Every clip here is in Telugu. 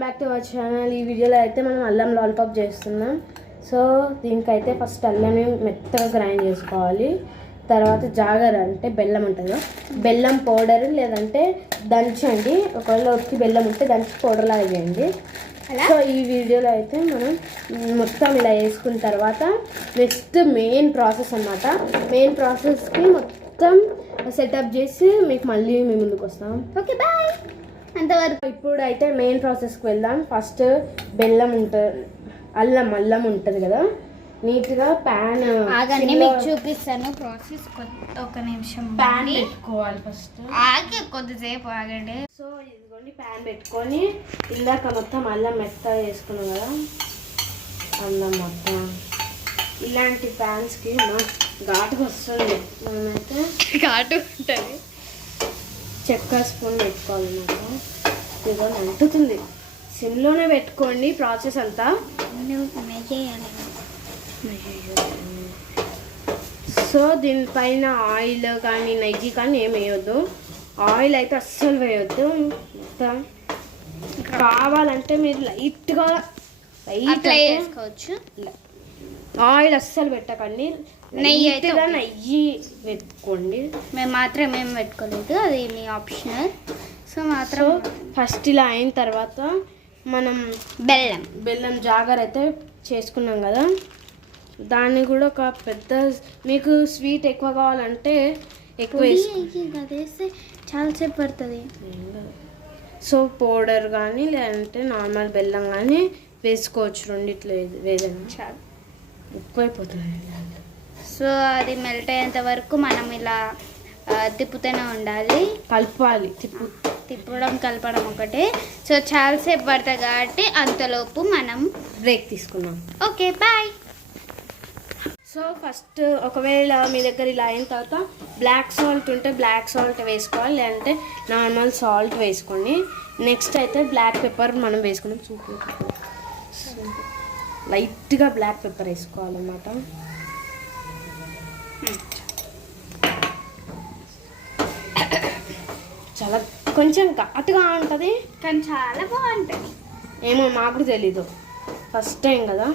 Back to our channel. ఈ వీడియోలో అయితే మనం అల్లం లాలీపాప్ చేస్తున్నాం. సో దీనికైతే ఫస్ట్ అల్లంని మెత్తగా గ్రైండ్ చేసుకోవాలి. తర్వాత జాగర్ అంటే బెల్లం ఉంటుంది, బెల్లం పౌడర్ లేదంటే దంచండి. ఒకవేళ ఉత్తి బెల్లం ఉంటే దంచి పౌడర్ లాగా చేయండి. సో ఈ వీడియోలో అయితే మనం మొత్తం ఇలా వేసుకున్న తర్వాత నెక్స్ట్ మెయిన్ ప్రాసెస్ అన్నమాట. మెయిన్ ప్రాసెస్కి మొత్తం సెటప్ చేసి మీకు మళ్ళీ మేము ముందుకు వస్తాం. Okay bye. అంతవరకు ఇప్పుడు అయితే మెయిన్ ప్రాసెస్కి వెళ్దాం. ఫస్ట్ బెల్లం ఉంటుంది, అల్లం ఉంటుంది కదా, నీట్గా ప్యాన్ ఆగండి మీకు చూపిస్తాను ప్రాసెస్. ఒక నిమిషం ప్యాన్ పెట్టుకోవాలి ఫస్ట్. ఆగి కొద్దిసేపు ఆగండి. సో ఇదిగోండి ప్యాన్ పెట్టుకొని ఇందాక మొత్తం అల్లం మెత్తగా వేసుకున్నాం కదా, అల్లం మొత్తం ఇలాంటి ప్యాన్స్కి ఘాటుగా వస్తుంది. మనమైతే ఘాటు ఉంటుంది. చక్కెర స్పూన్ పెట్టుకోవాలన్నమాట. ఇదిగో అంటుతుంది, సిమ్లోనే పెట్టుకోండి ప్రాసెస్ అంతా. సో దీనిపైన ఆయిల్ కానీ నెయ్యి కానీ ఏం వేయొద్దు. ఆయిల్ అయితే అస్సలు వేయొద్దు. కావాలంటే మీరు లైట్గా వేసుకోవచ్చు. ఆయిల్ అస్సలు పెట్టకండి, నెయ్యి పెట్టుకోండి. మేము మాత్రం ఏం పెట్టుకోలేదు, అది మీ ఆప్షనల్. సో మాత్రం ఫస్ట్ ఇలా అయిన తర్వాత మనం బెల్లం జాగర్ అయితే చేసుకున్నాం కదా, దాన్ని కూడా ఒక పెద్ద, మీకు స్వీట్ ఎక్కువ కావాలంటే ఎక్కువ వేస్తే చాలాసేపు పడుతుంది. సో పౌడర్ కానీ లేదంటే నార్మల్ బెల్లం కానీ వేసుకోవచ్చు. రెండిట్లో ఏదైనా చాలా ఎక్కువైపోతుంది. సో అది మెల్ట్ అయ్యేంత వరకు మనం ఇలా తిప్పుతూనే ఉండాలి, కలపాలి. కలపడం ఒకటే. సో చాలాసేపు పడుతుంది కాబట్టి అంతలోపు మనం బ్రేక్ తీసుకున్నాం. Okay bye. సో ఫస్ట్ ఒకవేళ మీ దగ్గర ఇలా అయిన తర్వాత బ్లాక్ సాల్ట్ ఉంటే బ్లాక్ సాల్ట్ వేసుకోవాలి, లేదంటే నార్మల్ సాల్ట్ వేసుకోండి. నెక్స్ట్ అయితే బ్లాక్ పెప్పర్ మనం వేసుకున్నాం. లైట్గా బ్లాక్ పెప్పర్ వేసుకోవాలన్నమాట. చాలా కొంచెం ఘాటుగా ఉంటుంది కానీ చాలా బాగుంటుంది. ఏమో మాకు కూడా తెలీదు, ఫస్ట్ టైం కదా.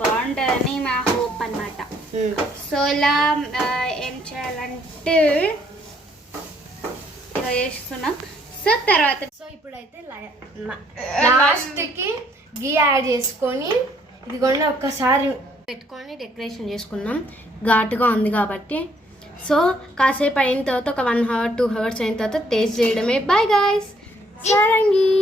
బాగుంటుందని మా హోప్ అన్నమాట. సో ఇలా ఏం చేయాలంటే ఇలా చేస్తున్నాం. సో తర్వాత ఇప్పుడైతే లాస్ట్కి గీ యాడ్ చేసుకొని ఇదిగోండి ఒక్కసారి పెట్టుకొని డెకరేషన్ చేసుకున్నాం. ఘాటుగా ఉంది కాబట్టి. సో కాసేపు అయిన తర్వాత ఒక 1 hour 2 hours అయిన తర్వాత టేస్ట్ చేయడమే. Bye guys. సారంగి.